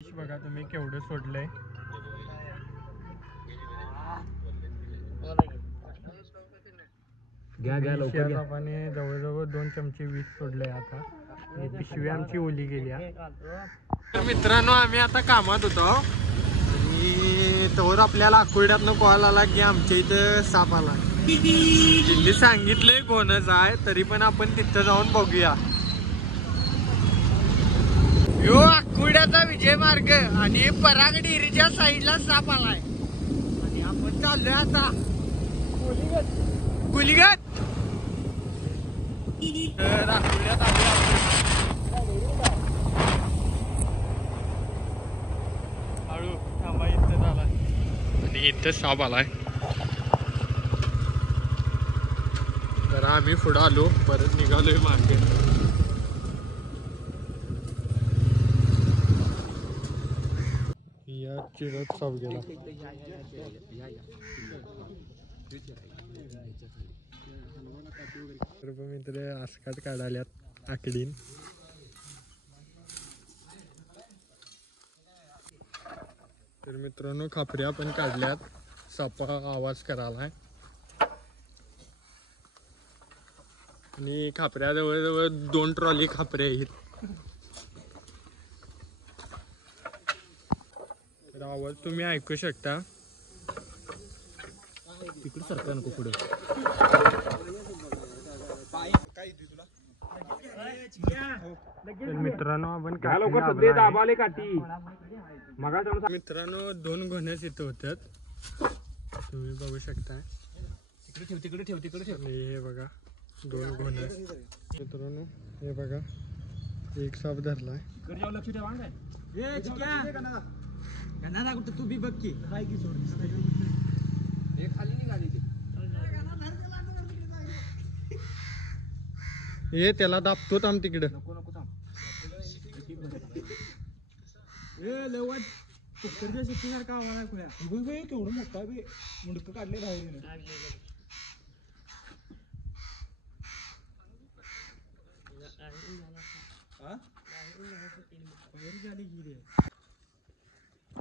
बघा तुम्ही केवढं सोडलंय. घ्या लवकर घ्या. आपण जवळजवळ 2 चमचे वीज सोडलंय आता. आणि पिशवी आमची ओली गेली. तर मित्रांनो आम्ही आता कामात होतो आणि तोवर आपल्याला आकुर्ड्यातनं कॉल आला की आमच्या इथं साप आला. त्यांनी सांगितलंय कोणाच आहे, तरी पण आपण तिथं जाऊन बघूया. यो आकुर्ड्याचा विजय मार्ग आणि पराग डेअरीच्या साईडला साप आलाय आणि आपण चाललोय आता गुलिगत. तर आकुर्ड्यात हळू थांबा, इथं आलाय आणि इथं साप आलाय. तर आम्ही पुढं आलो, परत निघालोय मार्गे. या चिरत साप गेला. तर मित्र आसकाट काढाल्यात आकडीन. तर मित्रांनो खापऱ्या पण काढल्यात, सापा आवाज करायलाय आणि खापऱ्या जवळ 2 ट्रॉली खापऱ्या आहेत. तर आवाज तुम्ही ऐकू शकता. तिकडे सरकार नको पुढे. तर मित्रांनो आपण मित्रांनो 2 घोणस इथं होत्यात, तुम्ही बघू शकता. तिकडे ठेव. हे बघा 2 घोणस मित्रांनो. हे बघा एक साप धरलाय. लक्ष ठेवा. तू बी बघ की खाली निघाली. हे त्याला दाबतो थांब तिकडं. नको थांब. केवढं मोठा बी मुंडक काढले बाहेर.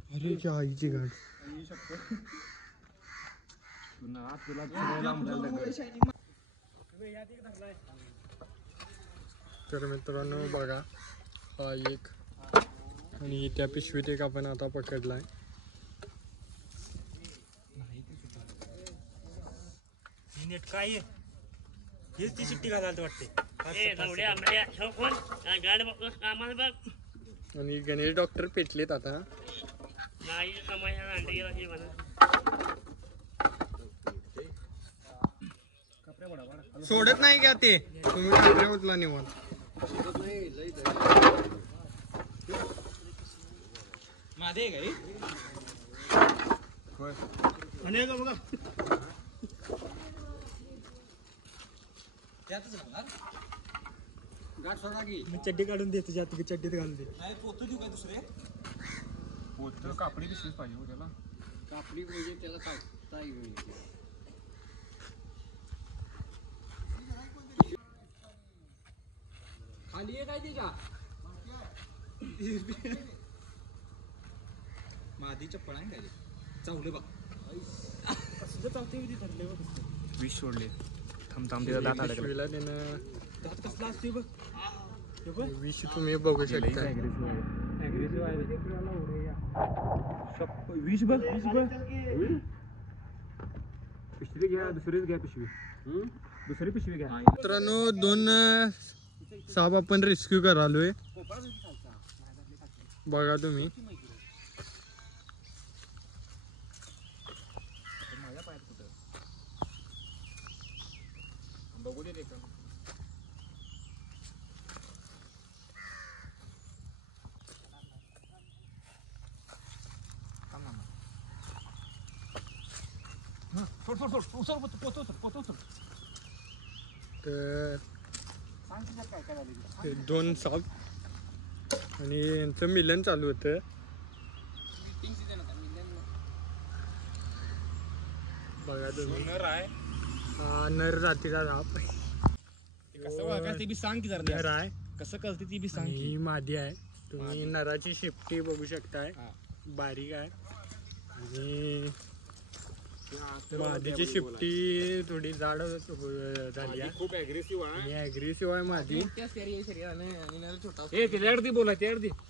अरे आईची गाड. तर मित्रांनो बघा हा एक आणि त्या पिशवीत एक आपण आता पकडलाय. नेट काय हेच ती चिट्टी घालायला वाटते. आणि गणेश डॉक्टर पेटलेत आता. सोडत नाही का ते तुम्ही खापऱ्या उचला निवांत. माझे काही गाठ सोडा की मी चड्डी काढून दे. तुझ्या तुझी चड्डीत घालून दे. नाही पोतं देऊ काय दुसरे पोतं. कापडी पिशवीच पाहिजे त्याला. कापडी पाहिजे त्याला. खाली आहे काय त्याच्या माझी चप्पल आहे काय चावले बघ. कसलं चावते ठरले बघ. विष सोडले. थांब दात पिशवीला त्यानं दात कसला असते बघ. विष तुम्ही बघू शकता. विष बघ. पिशवी घ्या. दुसरीच घ्या पिशवी. दुसरी पिशवी घ्या. मित्रांनो 2 साप आपण रेस्क्यू करालोय बघा तुम्ही. बघू दे का. तर 2 साप आणि यांचं मिलन चालू होतं. बघा तुम्ही नर जातीचा साप. कसं वागायचं ते बी सांग की जरा. नर आहे कसं कळते ती बी सांग. ही मादी आहे. तुम्ही नराची शिफ्टी बघू शकताय, बारीक आहे. आणि मादीची शिफ्टी थोडी जाड झाली आहे, खूप अग्रेसिव्ह आहे आणि अग्रेसिव्ह आहे मादी. बोला